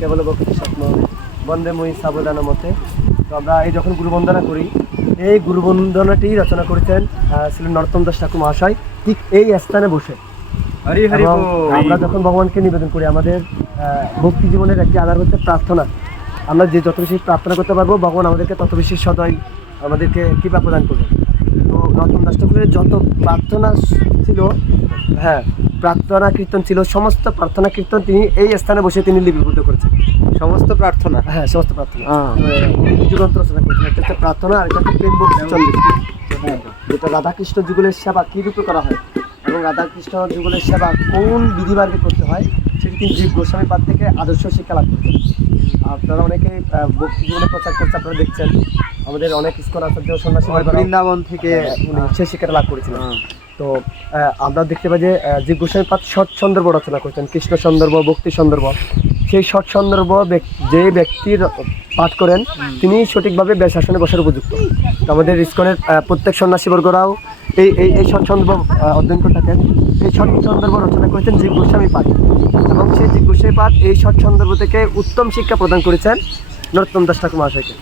কেবল ভক্তি স্বপ্ন বন্দে মই সাবধান মতে। তো আমরা এই যখন গুরুবন্দনা করি, এই গুরুবন্দনাটি রচনা করেছেন ছিলেন নরোত্তম দাস ঠাকুর মহাশয়, ঠিক এই স্থানে বসে। এবং আমরা যখন ভগবানকে নিবেদন করি, আমাদের ভক্তি জীবনের একটি আধার হচ্ছে প্রার্থনা। আমরা যে যত বেশি প্রার্থনা করতে পারবো, ভগবান আমাদেরকে তত বেশি সদয় আমাদেরকে কৃপা প্রদান করবে। তো নরোত্তম দাস ঠাকুরের যত প্রার্থনা ছিল, হ্যাঁ প্রার্থনা কীর্তন ছিল, সমস্ত প্রার্থনা কীর্তন তিনি এই স্থানে বসে তিনি লিপিবদ্ধ করেছেন। সমস্ত প্রার্থনা, হ্যাঁ সমস্ত প্রার্থনা কিছু গ্রন্থ রচনা করেছেন। একটা হচ্ছে প্রার্থনা, আর একটা হচ্ছে প্রেম ভক্তি চন্দ্রিকা, যেটা রাধাকৃষ্ণ যুগলের সেবা কী রূপে করা হয় এবং রাধাকৃষ্ণ যুগলের সেবা কোন বিধিমার্গে করতে হয়, সেটি তিনি জীব গোস্বামী পাদ থেকে আদর্শ শিক্ষা লাভ করতেন। আপনারা অনেকে ভক্তি জীবনে প্রচার করছে, আপনারা দেখছেন আমাদের অনেক ইস্কন আচার্য সন্ন্যাসী বৃন্দাবন থেকে সেই শিক্ষাটা লাভ করেছিলেন। তো আমরা দেখতে পাই যে জীব গোস্বামী পাদ ষট সন্দর্ভ রচনা করেছেন, কৃষ্ণ সন্দর্ভ, ভক্তি সন্দর্ভ। সেই ষট সন্দর্ভ যে ব্যক্তির পাঠ করেন তিনি সঠিকভাবে ব্যাসাসনে বসার উপযুক্ত। তো আমাদের ইস্কনের প্রত্যেক সন্ন্যাসীবর্গরাও এই এই এই ষট সন্দর্ভ অধ্যয়ন করে থাকেন। এই ষট সন্দর্ভ রচনা করেছেন জীব গোস্বামী পাদ, এবং সেই জীব গোস্বামী পাদ এই ষট সন্দর্ভ থেকে উত্তম শিক্ষা প্রদান করেছেন নরোত্তম দাস ঠাকুর মহাশয়কে।